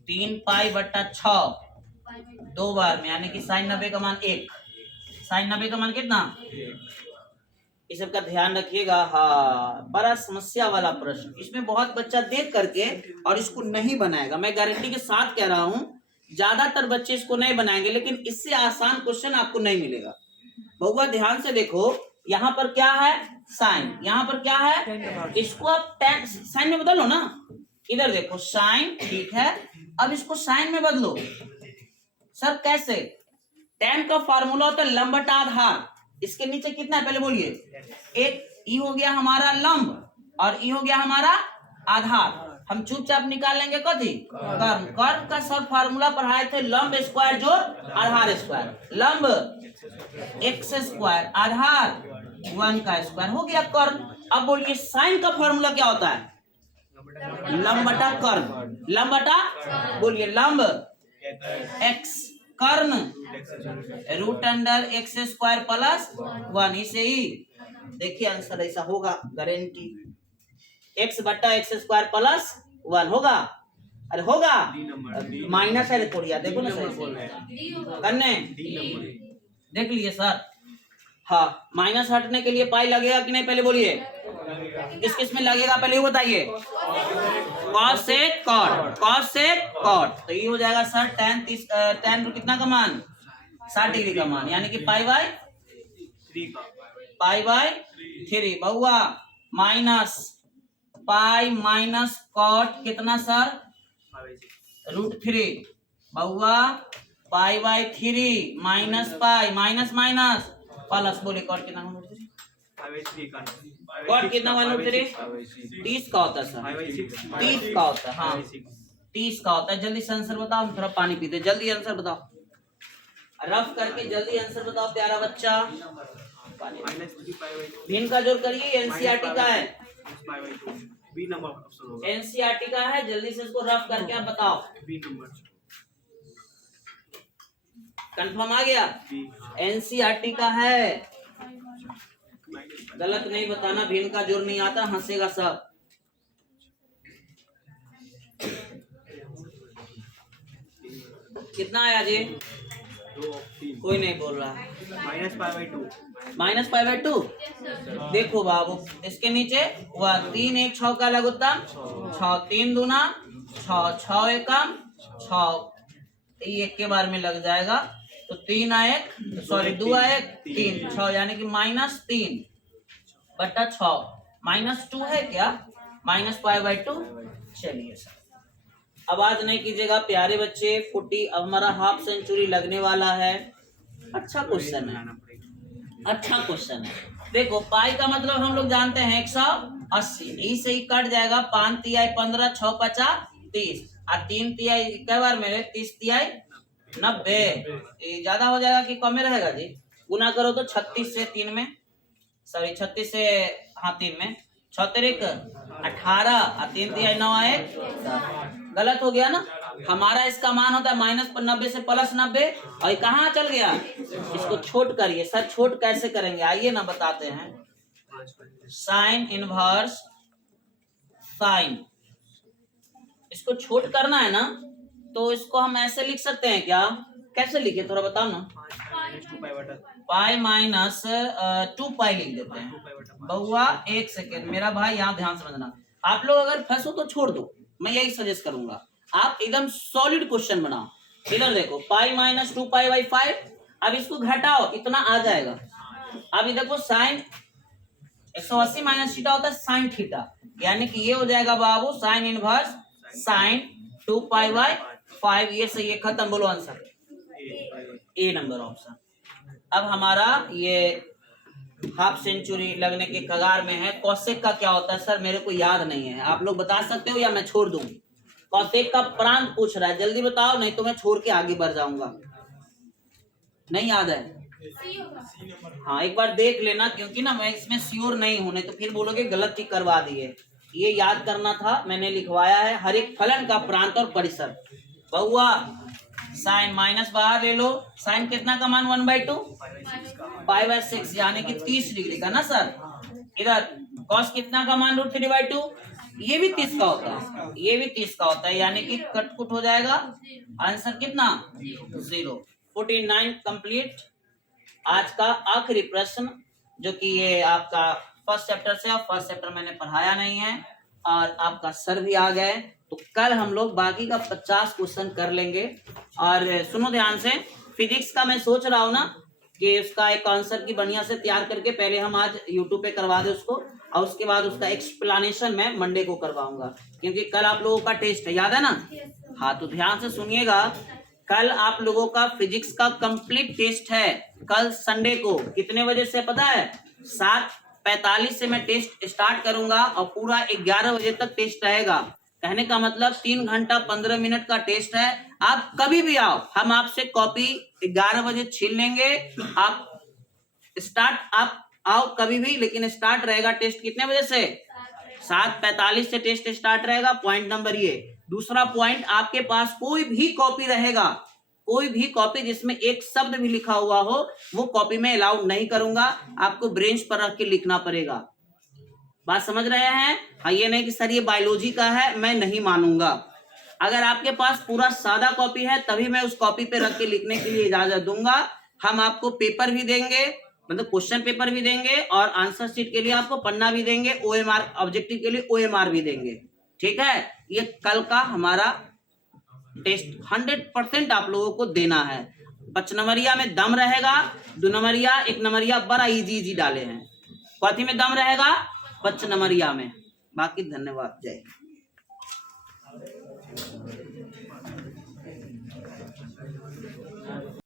3π/6 2 बार में, यानी कि साइन 90 का मान 1, साइन 90 का मान कितना, इस सब का ध्यान रखिएगा। हाँ बड़ा समस्या वाला प्रश्न, इसमें बहुत बच्चा देख करके और इसको नहीं बनाएगा, मैं गारंटी के साथ कह रहा हूँ, ज्यादातर बच्चे इसको नहीं बनाएंगे, लेकिन इससे आसान क्वेश्चन आपको नहीं मिलेगा। बहुआ ध्यान से देखो, यहाँ पर क्या है साइन, यहाँ पर क्या है, इसको आप tan साइन में बदलो ना, इधर देखो साइन ठीक है, अब इसको साइन में बदलो। सर कैसे, tan का फार्मूला होता है लंब बटा आधार, इसके नीचे कितना है पहले बोलिए, एक ई हो गया हमारा लंब और ई हो गया हमारा आधार, हम चुपचाप निकाल लेंगे कथी, कर्म। कर्म का सब फार्मूला पढ़ाए थे, लंब स्क्वायर जोड़ आधार स्क्वायर, लंब एक्स स्क्वायर आधार 1 का स्क्वायर हो गया कर्म। अब बोलिए साइन का फार्मूला क्या होता है, लंब बटा कर्म, लंब बटा, बोलिए लंब एक्स, कर्ण √x² प्लस 1, इसे ही देखिए आंसर ऐसा होगा, गारंटी, x बटा x² प्लस 1 होगा, अरे होगा, माइनस है थोड़ी, देखो ना सही करने, देख लीजिए सर। हाँ माइनस हटने के लिए पाई लगेगा कि नहीं पहले बोलिए, किस में लगेगा पहले वो बताइए, कॉस से कॉट, कॉस से कॉट, तो ये हो जाएगा सर tan कितना का मान 60 डिग्री का मान, यानी कि π/3 pi by 3 Bahua minus pi minus cot कितना sir √3 Bahua pi by 3 minus pi minus minus plus बोले कॉट कितना कॉट कितना 1/3 30 का होता है सर 30 का होता है हाँ 30 का होता है। जल्दी से आंसर बताओ, हम थोड़ा पानी पीते, जल्दी आंसर बताओ, रफ करके जल्दी आंसर बताओ प्यारा बच्चा। भिन्न का जोड़ करिए, एनसीईआरटी का है, एनसीईआरटी का है, जल्दी से इसको रफ करके आप बताओ। कंफर्म आ गया? एनसीईआरटी का है, गलत नहीं बताना, भिन्न का जोड़ नहीं आता, हंसेगा सब। कितना आया जी? कोई नहीं बोल रहा। -π/2 -π/2 देखो बाबू, इसके नीचे वह 3 1 6 का लघुत्तम 6 3 दूना 6 6 एकम 6 एक के बार में लग जाएगा तो 3 आए सॉरी 2 आए 3 6 यानी कि -3 बटा 6 -2 है क्या? -π/2। चलिए सर अब आज नहीं कीजिएगा प्यारे बच्चे, 40 अब हमारा हाफ सेंचुरी लगने वाला है। अच्छा क्वेश्चन है, अच्छा क्वेश्चन है। देखो पाई का मतलब हम लोग जानते हैं 180, ई से ही कट जाएगा, 5 तिहाई 15 6 50 30 और 3 तिहाई कई बार मेरे 30 तिहाई 90, ये ज्यादा हो जाएगा कि कम में रहेगा जी? गुना करो तो 36 से 3 में सॉरी 36 से हाँ 3 में 6 तिरिक 18 और 3 तिहाई 9 आए, गलत हो गया ना। हमारा इसका मान होता है -90 से +90 और कहाँ चल गया? इसको छोट करिए। सर छोट कैसे करेंगे आइए ना बताते हैं। साइन इनवर्स साइन, इसको छोट करना है ना तो इसको हम ऐसे लिख सकते हैं क्या? कैसे लिखे थोड़ा बताओ ना। पाई माइनस 2π लिख देते हैं। बहुआ एक सेकेंड मेरा भाई, यहाँ ध्यान समझना, आप लोग अगर फंसो तो छोड़ दो, मैं यही सजेस्ट करूंगा। आप एकदम सॉलिड क्वेश्चन बनाओ। इधर देखो पाई माइनस 2π/5, अब इसको घटाओ इतना आ जाएगा। अब ये देखो साइन 180 माइनस थीटा होता है साइन थीटा, यानी कि ये हो जाएगा बाबू साइन इनवर्स साइन 2π/5। ये सही है, खत्म। बोलो आंसर, ए नंबर ऑप्शन। अब हमारा ये हाफ सेंचुरी लगने के कगार में है। कौशिक का क्या होता है सर? मेरे को याद नहीं है, आप लोग बता सकते हो या मैं छोड़ दूं? कौशिक का प्रांत पूछ रहा है, जल्दी बताओ नहीं तो मैं छोड़ के आगे बढ़ जाऊंगा। नहीं याद है? हाँ एक बार देख लेना, क्योंकि ना मैं इसमें श्योर नहीं हूं, नहीं तो फिर बोलोगे गलत ही करवा दिए। ये याद करना था, मैंने लिखवाया है हर एक फलन का प्रांत और परिसर। बहुआ साइन माइनस बाहर ले लो, साइन कितना का मान 1/2 π/6 यानी कि 30 डिग्री का ना सर। इधर कॉस कितना का मान √3/2, ये भी 30 का होता है, ये भी 30 का होता है, यानी कि कटकुट हो जाएगा। आंसर कितना? 0। 49 कंप्लीट। आज का आखिरी प्रश्न जो कि ये आपका फर्स्ट चैप्टर से, फर्स्ट चैप्टर मैंने पढ़ाया नहीं है और आपका सर भी आ गए, तो कल हम लोग बाकी का 50 क्वेश्चन कर लेंगे। और सुनो ध्यान से, फिजिक्स का मैं सोच रहा हूँ ना कि उसका एक आंसर की बढ़िया से तैयार करके पहले हम आज यूट्यूब पे करवा दे उसको, और उसके बाद उसका एक्सप्लेनेशन मैं मंडे को करवाऊंगा, क्योंकि कल आप लोगों का टेस्ट है, याद है ना? हाँ तो ध्यान से सुनिएगा, कल आप लोगों का फिजिक्स का कंप्लीट टेस्ट है। कल संडे को कितने बजे से पता है? 7:45 से मैं टेस्ट स्टार्ट करूंगा और पूरा 11 बजे तक टेस्ट रहेगा। कहने का मतलब 3 घंटा 15 मिनट का टेस्ट है। आप कभी भी आओ, हम आपसे कॉपी 11 बजे छीन लेंगे। आप आओ कभी भी, लेकिन स्टार्ट रहेगा टेस्ट कितने बजे से? 7:45 से टेस्ट स्टार्ट रहेगा। पॉइंट नंबर ये। दूसरा पॉइंट, आपके पास कोई भी कॉपी रहेगा, कोई भी कॉपी जिसमें एक शब्द भी लिखा हुआ हो, वो कॉपी में अलाउड नहीं करूंगा, आपको ब्रेंच पर रख के लिखना पड़ेगा। बात समझ रहे हैं? हाँ, ये नहीं कि सर ये बायोलॉजी का है, मैं नहीं मानूंगा। अगर आपके पास पूरा सादा कॉपी है तभी मैं उस कॉपी पे रख के लिखने के लिए इजाजत दूंगा। हम आपको पेपर भी देंगे, मतलब क्वेश्चन पेपर भी देंगे, और आंसर शीट के लिए आपको पन्ना भी देंगे, OMR ऑब्जेक्टिव के लिए OMR भी देंगे। ठीक है, ये कल का हमारा टेस्ट 100% आप लोगों को देना है। 5 नंबरिया में दम रहेगा, 2 नंबरिया 1 नंबरिया बड़ा इजी डाले हैं। कथी में दम रहेगा? 5 नंबरिया में। बाकी धन्यवाद, जय हिंद।